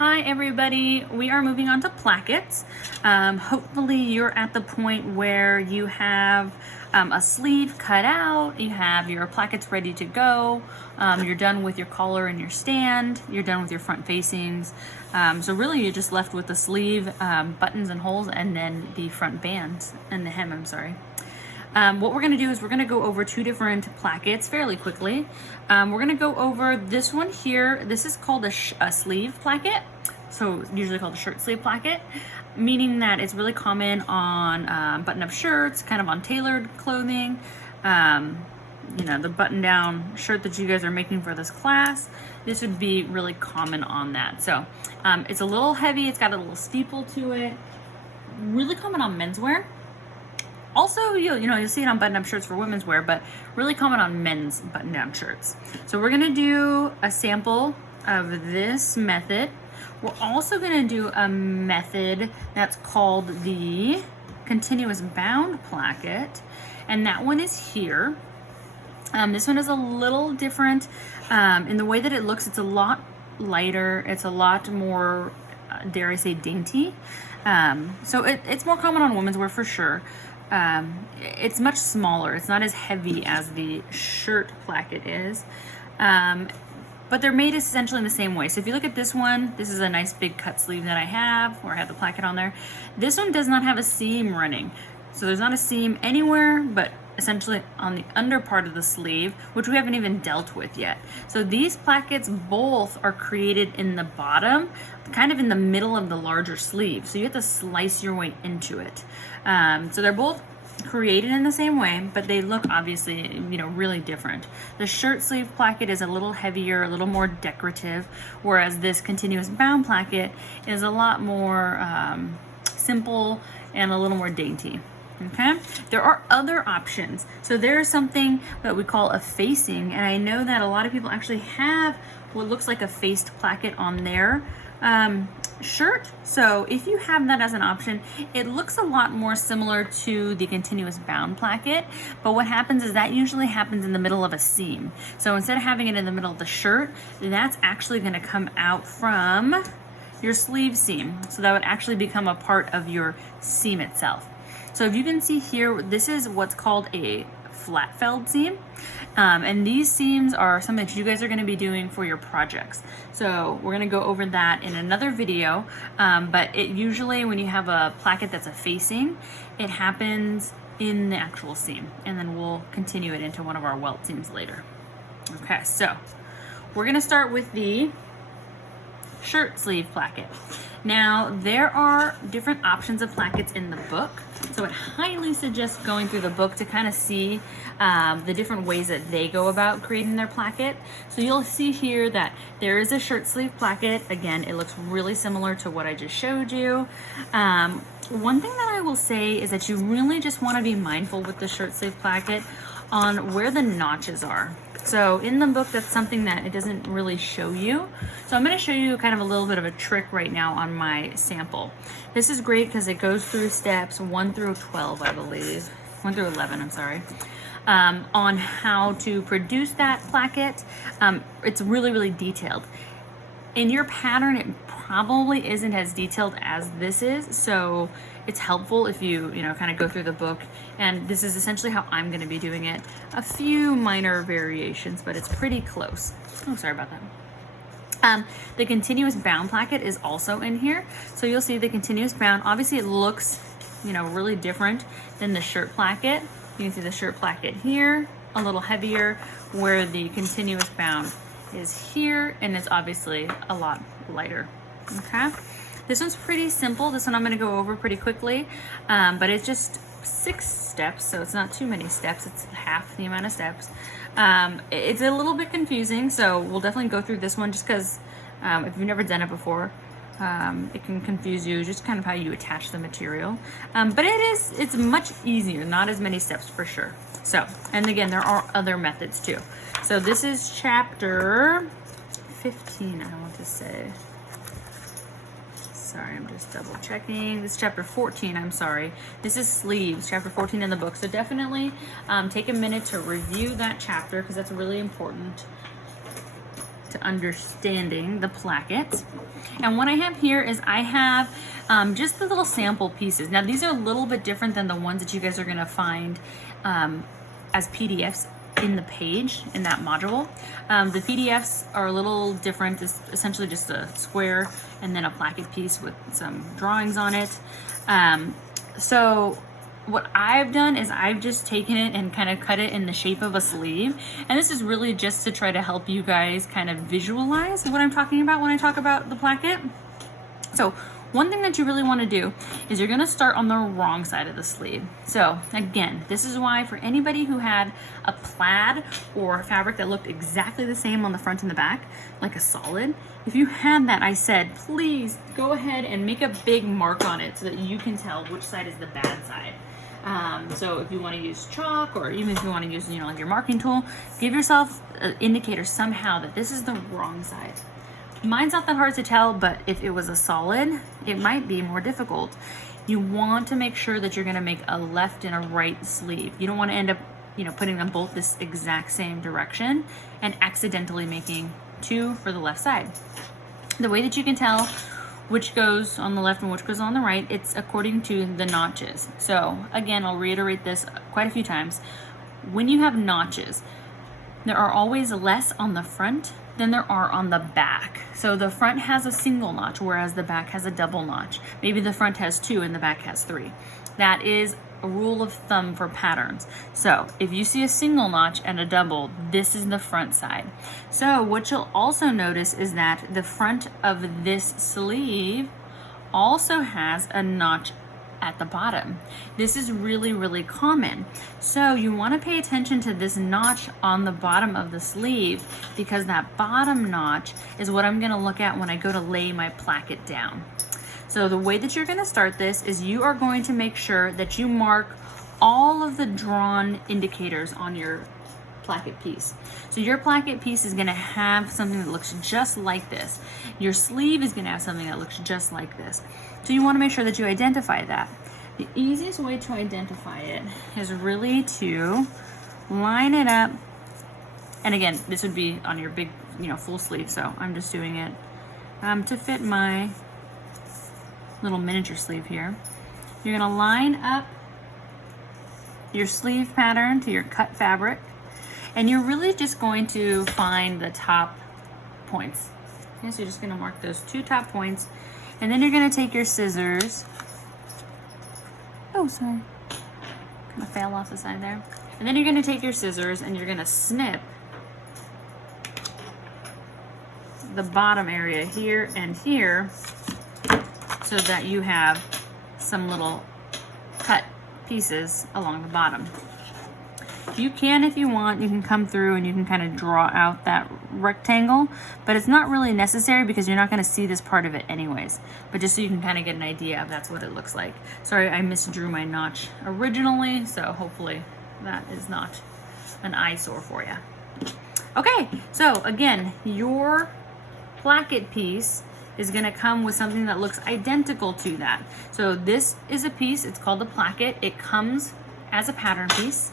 Hi everybody, we are moving on to plackets. Hopefully you're at the point where you have a sleeve cut out, you have your plackets ready to go, you're done with your collar and your stand, you're done with your front facings. So really you're just left with the sleeve, buttons and holes, and then the front bands and the hem, I'm sorry. What we're going to do is we're going to go over two different plackets fairly quickly. We're going to go over this one here. This is called a sleeve placket, so usually called a shirt sleeve placket, meaning that it's really common on button-up shirts, kind of on tailored clothing. You know, the button-down shirt that you guys are making for this class, this would be really common on that. So it's a little heavy, it's got a little steeple to it, really common on menswear. Also, you'll see it on button-up shirts for women's wear, but really common on men's button-down shirts. So we're gonna do a sample of this method. We're also gonna do a method that's called the continuous bound placket, and that one is here. This one is a little different in the way that it looks. It's a lot lighter. It's a lot more, dare I say, dainty. So it's more common on women's wear for sure. It's much smaller. It's not as heavy as the shirt placket is, but they're made essentially in the same way. So if you look at this one, this is a nice big cut sleeve that I have, where I have the placket on there. This one does not have a seam running. So there's not a seam anywhere, but essentially on the under part of the sleeve, which we haven't even dealt with yet. So these plackets both are created in the bottom, kind of in the middle of the larger sleeve. So you have to slice your way into it. So they're both created in the same way, but they look obviously, really different. The shirt sleeve placket is a little heavier, a little more decorative, whereas this continuous bound placket is a lot more simple and a little more dainty. Okay, there are other options. So there's something that we call a facing, and I know that a lot of people actually have what looks like a faced placket on their shirt. So if you have that as an option, it looks a lot more similar to the continuous bound placket, but what happens is that usually happens in the middle of a seam. So instead of having it in the middle of the shirt, that's actually going to come out from your sleeve seam. So that would actually become a part of your seam itself. So if you can see here, this is what's called a flat felled seam. And these seams are something that you guys are going to be doing for your projects. So we're going to go over that in another video. But it usually, when you have a placket that's a facing, it happens in the actual seam. And then we'll continue it into one of our welt seams later. Okay, so we're going to start with the shirt sleeve placket. Now, there are different options of plackets in the book, so I highly suggest going through the book to kind of see the different ways that they go about creating their placket. So you'll see here that there is a shirt sleeve placket. Again, it looks really similar to what I just showed you. One thing that I will say is that you really just want to be mindful with the shirt sleeve placket on where the notches are. So in the book, that's something that it doesn't really show you. So I'm going to show you kind of a little bit of a trick right now on my sample. This is great because it goes through steps 1 through 12, I believe. 1 through 11, I'm sorry. On how to produce that placket. It's really, really detailed. In your pattern, it probably isn't as detailed as this is, so it's helpful if you kind of go through the book, and this is essentially how I'm going to be doing it. A few minor variations, but it's pretty close. Oh, sorry about that. The continuous bound placket is also in here, so you'll see the continuous bound. Obviously, it looks really different than the shirt placket. You can see the shirt placket here, a little heavier, where the continuous bound is here, and it's obviously a lot lighter. Okay, this one's pretty simple. This one I'm going to go over pretty quickly, but it's just 6 steps, so it's not too many steps. It's half the amount of steps. It's a little bit confusing, so we'll definitely go through this one just because if you've never done it before, it can confuse you, just kind of how you attach the material. But it's much easier, not as many steps for sure. So, and again, there are other methods too. So this is chapter 15, I want to say. Sorry, I'm just double checking. This is chapter 14, I'm sorry. This is sleeves, chapter 14 in the book. So definitely take a minute to review that chapter because that's really important. to understanding the placket. And what I have here is I have just the little sample pieces. Now these are a little bit different than the ones that you guys are gonna find as PDFs in the page in that module. The PDFs are a little different. It's essentially just a square and then a placket piece with some drawings on it. So what I've done is I've just taken it and kind of cut it in the shape of a sleeve. And this is really just to try to help you guys kind of visualize what I'm talking about when I talk about the placket. So one thing that you really want to do is you're going to start on the wrong side of the sleeve. So again, this is why for anybody who had a plaid or a fabric that looked exactly the same on the front and the back, like a solid, if you had that, I said, please go ahead and make a big mark on it so that you can tell which side is the bad side. So if you want to use chalk, or even if you want to use, like your marking tool, give yourself an indicator somehow that this is the wrong side. Mine's not that hard to tell, but if it was a solid, it might be more difficult. You want to make sure that you're going to make a left and a right sleeve. You don't want to end up, putting them both this exact same direction and accidentally making two for the left side. The way that you can tell which goes on the left and which goes on the right, it's according to the notches. So again, I'll reiterate this quite a few times. When you have notches, there are always less on the front than there are on the back. So the front has a single notch, whereas the back has a double notch. Maybe the front has 2 and the back has 3. That is a rule of thumb for patterns. So if you see a single notch and a double, this is the front side. So what you'll also notice is that the front of this sleeve also has a notch at the bottom. This is really, really common. So you want to pay attention to this notch on the bottom of the sleeve, because that bottom notch is what I'm going to look at when I go to lay my placket down. So the way that you're going to start this is you are going to make sure that you mark all of the drawn indicators on your placket piece. So your placket piece is going to have something that looks just like this. Your sleeve is going to have something that looks just like this. So you want to make sure that you identify that. The easiest way to identify it is really to line it up. And again, this would be on your big, full sleeve. So I'm just doing it to fit my little miniature sleeve here. You're going to line up your sleeve pattern to your cut fabric, and you're really just going to find the top points. Okay, so you're just going to mark those 2 top points, and then you're going to take your scissors. Oh, sorry. Kind of fell off the side there. And then you're going to take your scissors and you're going to snip the bottom area here and here, so that you have some little cut pieces along the bottom. You can, if you want, you can come through and you can kind of draw out that rectangle, but it's not really necessary because you're not going to see this part of it anyways. But just so you can kind of get an idea of that's what it looks like. Sorry, I misdrew my notch originally, so hopefully that is not an eyesore for you. Okay, so again, your placket piece is going to come with something that looks identical to that. So this is a piece, it's called a placket. It comes as a pattern piece.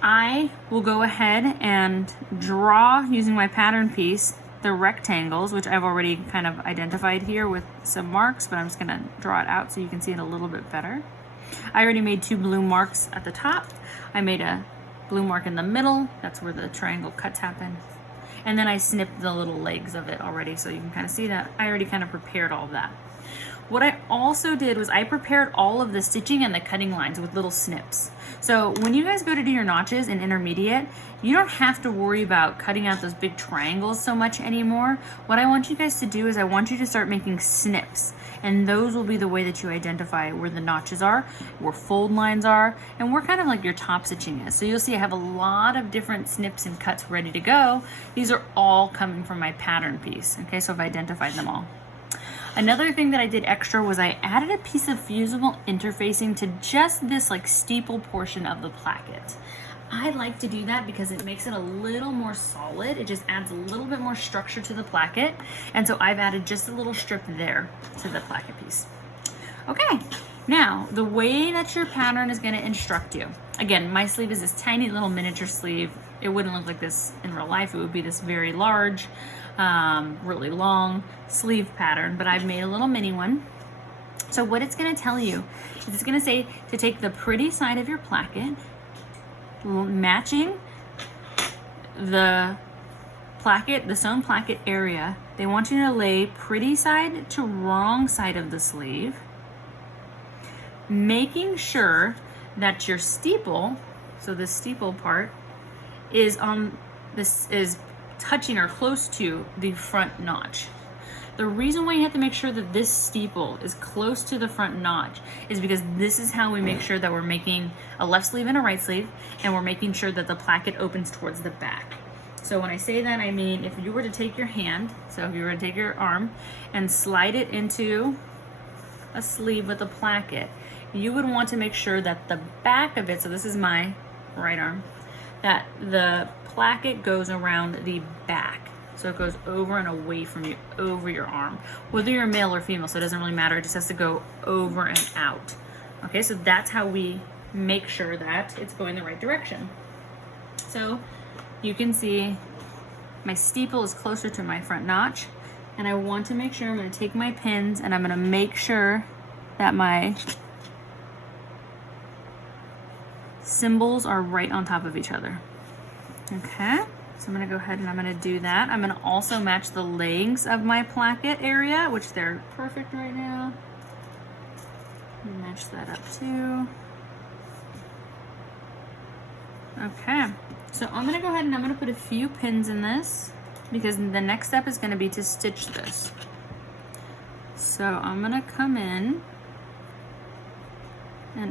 I will go ahead and draw, using my pattern piece, the rectangles, which I've already kind of identified here with some marks, but I'm just going to draw it out so you can see it a little bit better. I already made 2 blue marks at the top. I made a blue mark in the middle. That's where the triangle cuts happen. And then I snipped the little legs of it already, so you can kind of see that I already kind of prepared all of that. What I also did was I prepared all of the stitching and the cutting lines with little snips. So when you guys go to do your notches in intermediate, you don't have to worry about cutting out those big triangles so much anymore. What I want you guys to do is I want you to start making snips, and those will be the way that you identify where the notches are, where fold lines are, and where kind of like your top stitching is. So you'll see I have a lot of different snips and cuts ready to go. These are all coming from my pattern piece. Okay, so I've identified them all. Another thing that I did extra was I added a piece of fusible interfacing to just this like steeple portion of the placket. I like to do that because it makes it a little more solid. It just adds a little bit more structure to the placket. And so I've added just a little strip there to the placket piece. Okay, now the way that your pattern is going to instruct you. Again, my sleeve is this tiny little miniature sleeve. it wouldn't look like this in real life. It would be this very large, really long sleeve pattern, but I've made a little mini one. So what it's going to tell you is it's going to say to take the pretty side of your placket, matching the placket, the sewn placket area. They want you to lay pretty side to wrong side of the sleeve, making sure that your steeple, so the steeple part, is touching or close to the front notch. The reason why you have to make sure that this steeple is close to the front notch is because this is how we make sure that we're making a left sleeve and a right sleeve, and we're making sure that the placket opens towards the back. So when I say that, I mean if you were to take your hand, so if you were to take your arm and slide it into a sleeve with a placket, you would want to make sure that the back of it, so this is my right arm, that the placket goes around the back. So it goes over and away from you, over your arm. Whether you're male or female, so it doesn't really matter. It just has to go over and out. Okay, so that's how we make sure that it's going the right direction. So you can see my steeple is closer to my front notch, and I want to make sure, I'm going to take my pins and I'm going to make sure that my symbols are right on top of each other. Okay. So I'm going to go ahead and I'm going to do that. I'm going to also match the legs of my placket area, which they're perfect right now. Match that up too. Okay, so I'm going to go ahead and I'm going to put a few pins in this because the next step is going to be to stitch this. So I'm going to come in and